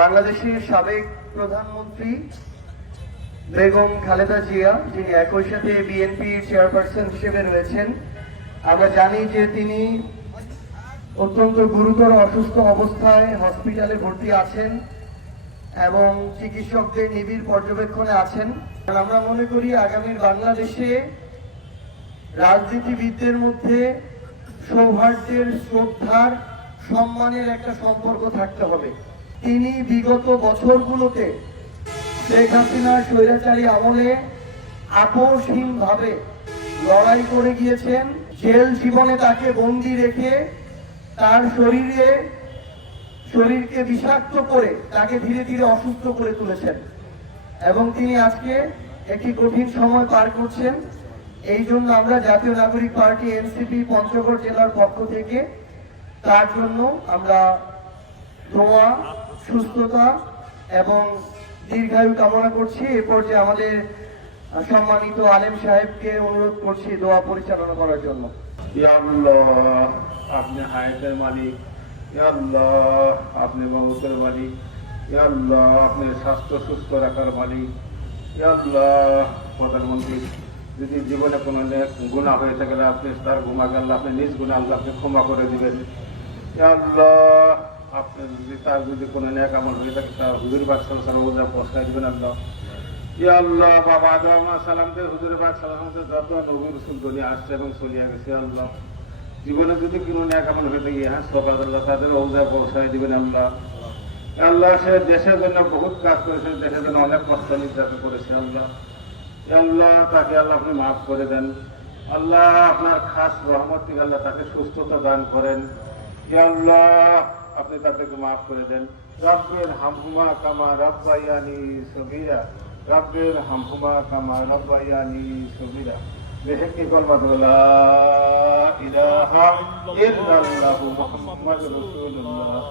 বাংলাদেশের সাবেক প্রধানমন্ত্রী বেগম খালেদা জিয়া, যিনি একই সাথে বিএনপির চেয়ারপারসন হিসেবে রয়েছেন। আমরা জানি যে তিনি অত্যন্ত গুরুতর অসুস্থ অবস্থায় হসপিটালে ভর্তি আছেন এবং চিকিৎসকদের নিবিড় পর্যবেক্ষণে আছেন। আমরা মনে করি আগামীর বাংলাদেশে রাজনীতিবিদদের মধ্যে সৌহার্দ্যের, শ্রদ্ধার, সম্মানের একটা সম্পর্ক থাকতে হবে। তিনি বিগত বছরগুলোতে শেখ হাসিনার স্বৈরাচারী আমলে আপোষহীনভাবে লড়াই করে গিয়েছেন। জেল জীবনে তাকে বন্দী রেখে তার শরীরকে বিষাক্ত করে তাকে ধীরে ধীরে অসুস্থ করে তুলেছেন এবং তিনি আজকে একটি কঠিন সময় পার করছেন। এই জন্য আমরা জাতীয় নাগরিক পার্টি এনসিপি পঞ্চগড় জেলার পক্ষ থেকে তার জন্য আমরা দোয়া, সুস্থতা এবং দীর্ঘায়ু কামনা করছি। এরপর যে আমাদের সম্মানিত আলেম সাহেবকে অনুরোধ করছি দোয়া পরিচালনা করার জন্য। ইয়া আল্লাহ, আপনি হায়াতের মালিক। ইয়া আল্লাহ, আপনি মৌতের মালিক। ইয়া আল্লাহ, আপনি স্বাস্থ্য সুস্থ রাখার মালিক। ইয়া আল্লাহ, প্রধানমন্ত্রী যদি জীবনে কোনো গুনাহ হয়ে থাকে আপনি তার গুনাহ আল্লাহ আপনি নিজ গুনাহ আল্লাহ আপনি ক্ষমা করে দিবেন। ইয়া আল্লাহ, আপনি যদি তার যদি কোনো নেক আমল হয়ে থাকে তার হুজুর পাক সাল্লাল্লাহু আলাইহি ওয়াসাল্লাম পৌঁছায় দিবেন আল্লাহ। ইয়া আল্লাহ, বাবা আদম আলাইহিস সালামদের হুজুর পাক সাল্লাল্লাহু আলাইহি ওয়াসাল্লাম যত নবী রাসূল দুনিয়া আসছে এবং চলিয়া গেছে আল্লাহ, জীবনে যদি কোনো নেক আমল হয়ে থাকে হ্যাঁ সকাল আল্লাহ তাদের রওজা পৌঁছায় দিবেন আল্লাহ। আল্লাহ, সে দেশের জন্য বহুত কাজ করেছে, দেশের জন্য অনেক কষ্ট নির্যাতন করেছে আল্লাহ। আল্লাহ, তাকে আল্লাহ আপনি মাফ করে দেন আল্লাহ, আপনার খাস রহমত থেকে আল্লাহ তাকে সুস্থতা দান করেন। ইয়া আল্লাহ, আপনি তাদেরকে মাফ করে দেন। রাব্বির হামহুমা কামা রাব্বায়ানি সগীরা, রাব্বির হামহুমা কামা রাব্বায়ানি সগীরা। বেহেকি কলমাত লা ইলাহা ইল্লাল্লাহু মুহাম্মাদুর রাসূলুল্লাহ।